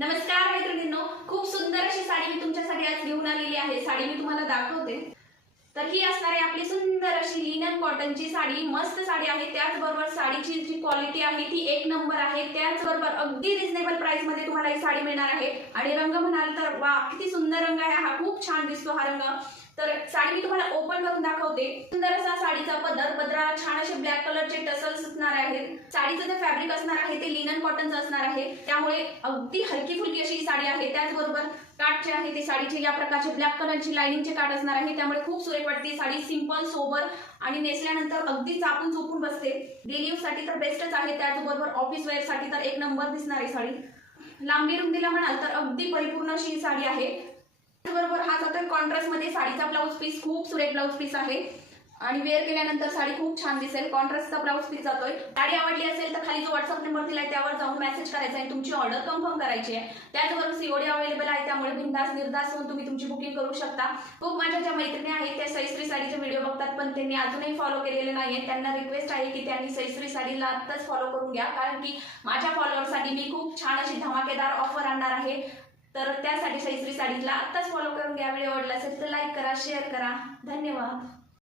नमस्कार मैत्रिणींनो, खूप सुंदर अशी साडी मी तुमच्यासाठी आज घेऊन आलेली आहे। साडी मी तुम्हाला दाखवते। तर ही असणार आहे आपली सुंदर अशी लिनन कॉटनची साडी। मस्त साडी आहे, त्याचबरोबर साडीची जी क्वालिटी आहे ती एक नंबर आहे। त्याचबरोबर अगदी रिझनेबल प्राइस मध्ये तुम्हाला ही साडी मिळणार आहे। आणि रंग म्हणाल तर वा, किती सुंदर रंग आहे हा, खूप छान दिसतो हा रंग। तर साडी मी तुम्हाला ओपन करून दाखवते। सुंदर असा साडीचा पदराला छान असे ब्लॅक कलरचे टसल्स असणार आहेत। साडीचं जे फॅब्रिक असणार आहे ते लिनन कॉटनचं असणार आहे, त्यामुळे अगदी हलकी फुलकी अशी साडी आहे। त्याचबरोबर काठ जे आहे ते साडीचे या प्रकारचे ब्लॅक कलरची लाइनिंगचे काठ असणार आहे, त्यामुळे खूप सुरेख वाटते साडी। सिंपल सोबर आणि नेसल्यानंतर अगदी चापून चोपून बसते। डेली यूज साठी तर बेस्टच आहे, त्याचबरोबर ऑफिस वेअर साठी तर एक नंबर दिसणार आहे साडी। लांबी रुंदीला म्हणाल तर अगदी परिपूर्ण अशी ही साडी आहे। त्याचबरोबर हा जातोय कॉन्ट्रास्ट मध्ये। साडीचा ब्लाउज पीस खूप सुरेख ब्लाउज पीस आहे आणि वेअर केल्यानंतर साडी खूप छान दिसेल। कॉन्ट्रास्टचा ब्लाउज पीस जातोय। साडी आवडली असेल तर खाली जो व्हॉट्सअप नंबर दिलाय त्यावर जाऊन मेसेज करायचा आणि तुमची ऑर्डर कन्फर्म करायची आहे। त्याचबरोबर सीओडी अवेलेबल आहे, त्यामुळे बिंदास निर्धास होऊन तुम्ही तुमची बुकिंग करू शकता। खूप माझ्या ज्या मैत्रिणी आहेत त्या सईश्री साडीचे व्हिडिओ बघतात पण त्यांनी अजूनही फॉलो केलेले नाहीये, त्यांना रिक्वेस्ट आहे की त्यांनी सईश्री साडीला आत्ताच फॉलो करून घ्या, कारण की माझ्या फॉलोअर्ससाठी मी खूप छान अशी धमाकेदार ऑफर आणणार आहे। तर त्यासाठी सईश्री साडीला आत्ताच फॉलो करून घ्या। व्हिडिओ आवडला असेल तर लाईक करा, शेअर करा। धन्यवाद।